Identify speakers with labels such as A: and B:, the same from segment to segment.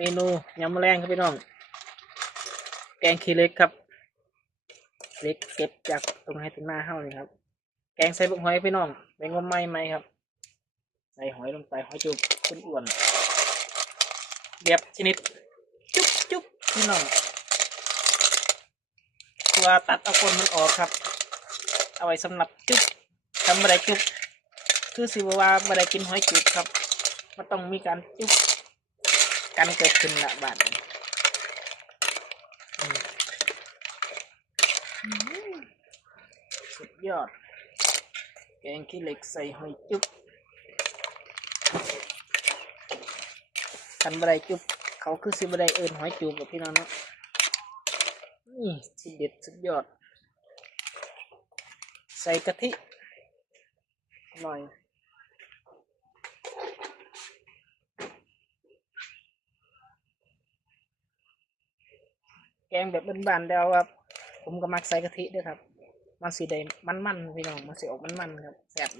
A: เมนูยำแมลงครับพี่น้อง แกงขี้เล็กครับ เล็กเก็บจากตรงให้ตรงหน้าเฮ้านี่ครับ แกงใส่บุกหอยพี่น้องเป็นงมไม่ไหมครับ ใส่หอยลงไปหอยจุบคุณอ้วนเรียบชนิด จุ๊บจุ๊บพี่น้องตัวตัดเอาคนมันออกครับ เอาไว้สำหรับจุ๊บทำอะไรจุ๊บคือสิว่าบัได้กินหอยจุบครับมันต้องมีการจุ๊บ กันเกิดขึ้นละบาดนี้อืมอืมสุดยอด แกงขี้เหล็กใส่หอยจุ๊บกันบัได้จุ๊บเขาคือสิบัได้เอินหอยจุบกับพี่น้องเนาะนี่สุดเด็ดสุดยอด ใส่กะทิหน่อย แกงแบบบ้านๆแล้วครับ ผมก็มักใส่กะทิด้วยครับ มันสีแดงมันๆพี่น้องมันสีออกมันๆครับแซ่บ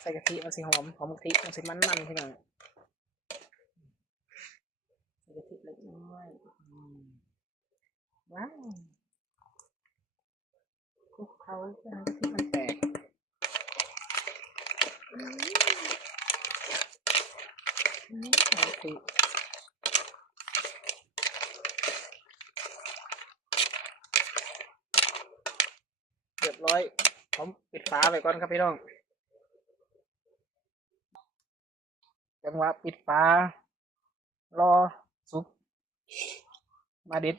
A: ใส่กะทิมันสีหอมหอมกะทิมันสีมันๆพี่น้องใส่กะทิเล็กน้อยว้าวคลุกเคล้าเพื่อให้กะทิมันแตกอืมอืมกะทิ เรียบร้อยผมปิดฝาไปก่อนครับพี่น้อง จังหวะปิดฝารอสุก มาดิด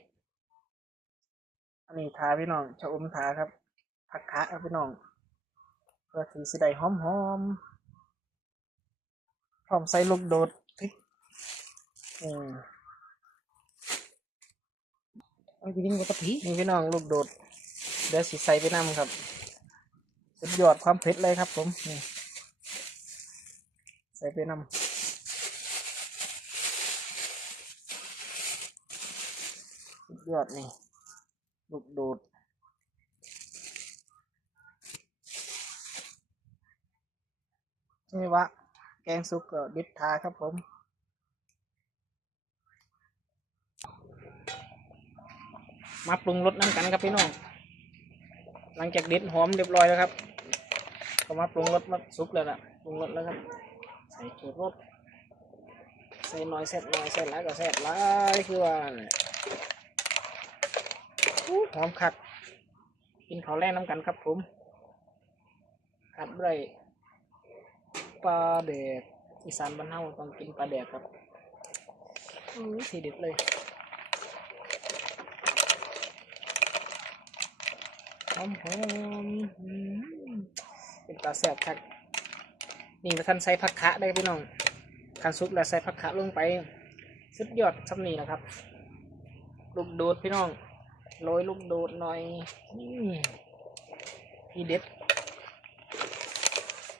A: อันนี้ทาพี่น้องชะอมทาครับผักคะครับพี่น้องเพื่อที่สิได้หอมหอมพร้อมใส่ลูกโดดพริกอืม
B: เอาจริงกับผี
A: นี่พี่น้องลูกโดด เดี๋ยวสิใส่ไปนำครับสุดยอดความเผ็ดเลยครับ ผมนี่ใส่ไปนำสุดยอดนี่ลูกโดดนี่วะแกงซุกก็ดิบทาครับผมมาปรุงรสน้ำกันครับพี่น้อง หลังจากเด็ดหอมเรียบร้อยแล้วครับก็มาปรุงรสมาสุกแล้วนะปรุงรสแล้วครับ ใส่ชูรสใส่หน่อยเสร็จหน่อยเสร็จแล้วก็เสร็จหลายคือว่าเนี่ยอู้หอมคักกินข้าวแรงน้ำกันครับผมขัดด้วยปลาแดกอีสานบ้านเฮาต้องกินปลาแดกครับอู้ทีเด็ดเลย หอมหอมเป็นตาแสบคักนี่ท่านใส่ผักคะได้พี่น้องคันซุปแล้วใส่ผักคะลงไปสุดยอดสำนีนะครับ ลูกโดดพี่น้องโรยลูกโดดหน่อยนี่ทีเด็ด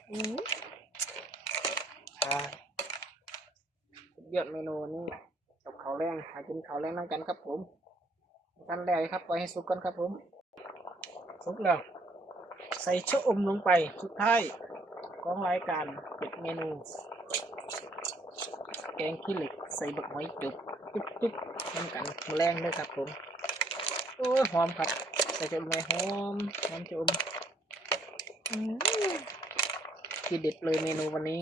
A: อืมใช่สุดยอดเมนูนี้กับข้าวแรงหากินข้าวแรงน้ำกันครับผมท่านแรกครับไปให้สุกก่อนครับผม สุกแล้ว ใส่ชะอมลงไปสุดท้ายของรายการเป็ดเมนู แกงขี้เหล็กใส่บักหอยจุบจุบจุบน้ำกันแมลงด้วยครับผมโอ้หอมครับใส่ชะอมไปหอมหอมชะอมอืมที่เด็ดเลยเมนูวันนี้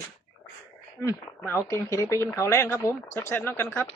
A: อืมาเอาแกงขี้เหล็กไปกินข้าวแรงครับผมแซ่บๆน้ำกันครับ